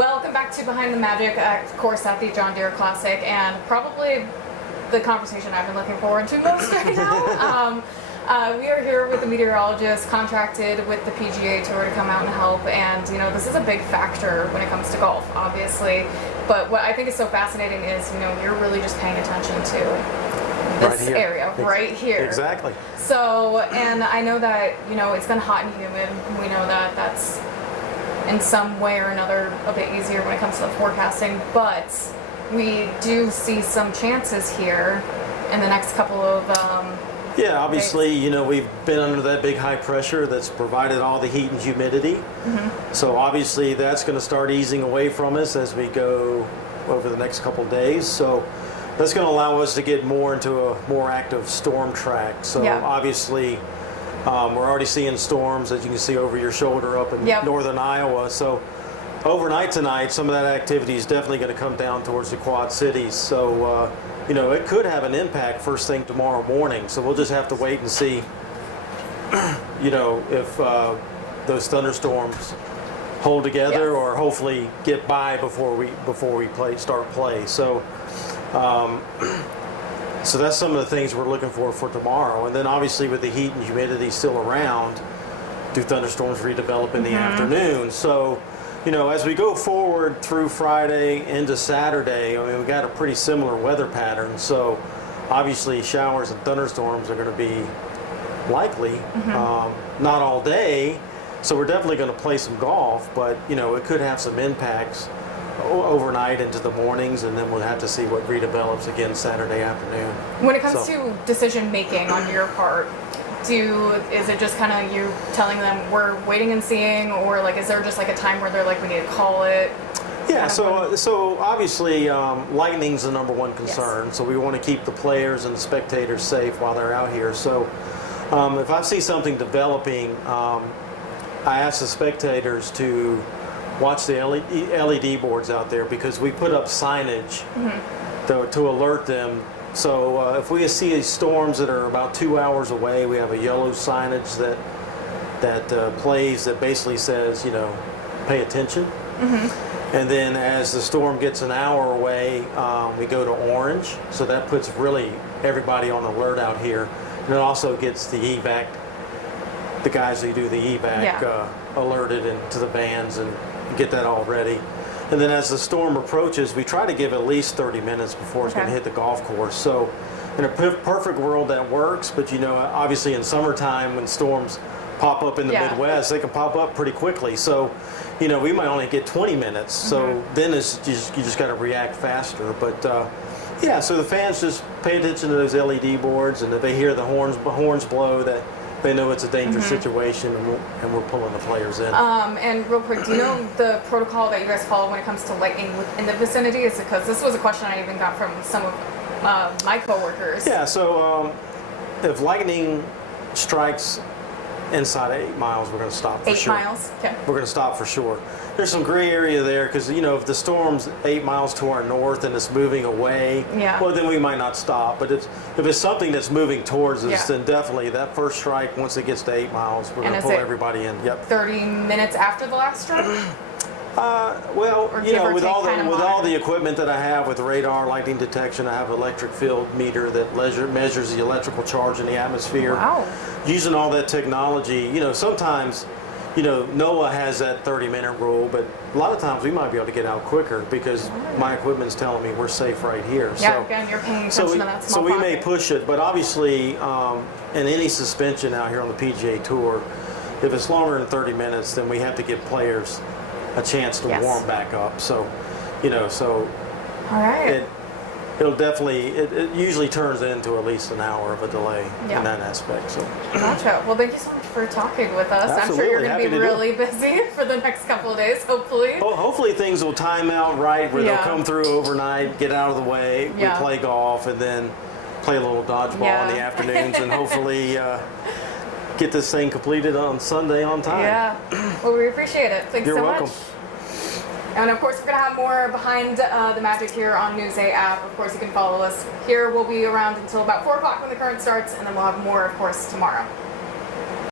Welcome back to Behind the Magic, of course, at the John Deere Classic, and probably the conversation I've been looking forward to most right now. We are here with the meteorologist contracted with the PGA Tour to come out and help, and you know, this is a big factor when it comes to golf, obviously. But what I think is so fascinating is, you know, you're really just paying attention to this area right here. Exactly. So, and I know that, you know, it's been hot and humid. We know that that's in some way or another a bit easier when it comes to the forecasting, but we do see some chances here in the next couple of yeah, obviously, you know, we've been under that big high pressure that's provided all the heat and humidity. So obviously that's going to start easing away from us as we go over the next couple of days. So that's going to allow us to get more into a more active storm track. So obviously we're already seeing storms, as you can see over your shoulder up in northern Iowa. So overnight tonight, some of that activity is definitely going to come down towards the Quad Cities. So, you know, it could have an impact first thing tomorrow morning. So we'll just have to wait and see, you know, if those thunderstorms hold together or hopefully get by before we start play. So, so that's some of the things we're looking for tomorrow. And then obviously with the heat and humidity still around, do thunderstorms redevelop in the afternoon? So, you know, as we go forward through Friday into Saturday, I mean, we got a pretty similar weather pattern. So obviously showers and thunderstorms are going to be likely, not all day. So we're definitely going to play some golf, but, you know, it could have some impacts overnight into the mornings, and then we'll have to see what redevelops again Saturday afternoon. When it comes to decision making on your part, is it just kind of you telling them we're waiting and seeing, or like is there just like a time where they're like we need to call it? Yeah, so obviously lightning's the number one concern. So we want to keep the players and the spectators safe while they're out here. So if I see something developing, I ask the spectators to watch the LED boards out there, because we put up signage to alert them. So if we see storms that are about 2 hours away, we have a yellow signage that plays that basically says, you know, pay attention. And then as the storm gets an hour away, we go to orange. So that puts really everybody on alert out here. And it also gets the evac, the guys who do the evac alerted and to the vans and get that all ready. And then as the storm approaches, we try to give at least 30 minutes before it's going to hit the golf course. So in a perfect world that works, but you know, obviously in summertime when storms pop up in the Midwest, they can pop up pretty quickly. So, you know, we might only get 20 minutes. So then you just got to react faster. But yeah, so the fans just pay attention to those LED boards, and if they hear the horns blow, that they know it's a dangerous situation, and we're pulling the players in. And real quick, do you know the protocol that you guys follow when it comes to lightning in the vicinity? Is it because this was a question I even got from some of my coworkers? Yeah, so if lightning strikes inside 8 miles, we're going to stop for sure. 8 miles? Okay. We're going to stop for sure. There's some gray area there because, you know, if the storm's 8 miles to our north and it's moving away, well, then we might not stop. But if it's something that's moving towards us, then definitely that first strike, once it gets to 8 miles, we're going to pull everybody in. 30 minutes after the last strike? Well, you know, with all the equipment that I have with radar, lightning detection, I have an electric field meter that measures the electrical charge in the atmosphere. Wow. Using all that technology, you know, sometimes, you know, NOAA has that 30-minute rule, but a lot of times we might be able to get out quicker because my equipment's telling me we're safe right here. Yeah, so, again, you're paying attention to that small So we may push it, but obviously in any suspension out here on the PGA Tour, if it's longer than 30 minutes, then we have to give players a chance to warm back up. So, you know, all right. It'll definitely, it usually turns into at least an hour of a delay in that aspect. So. Gotcha. Well, thank you so much for talking with us. Absolutely. I'm sure you're going to be really busy for the next couple of days, hopefully. Well, hopefully things will time out right where they'll come through overnight, get out of the way, we play golf, and then play a little dodgeball in the afternoons, and hopefully get this thing completed on Sunday on time. Yeah. Well, we appreciate it. Thanks so much. You're welcome. And of course, we're going to have more Behind the Magic here on Newsday app. Of course, you can follow us here. We'll be around until about 4 o'clock when the current starts, and then we'll have more, of course, tomorrow.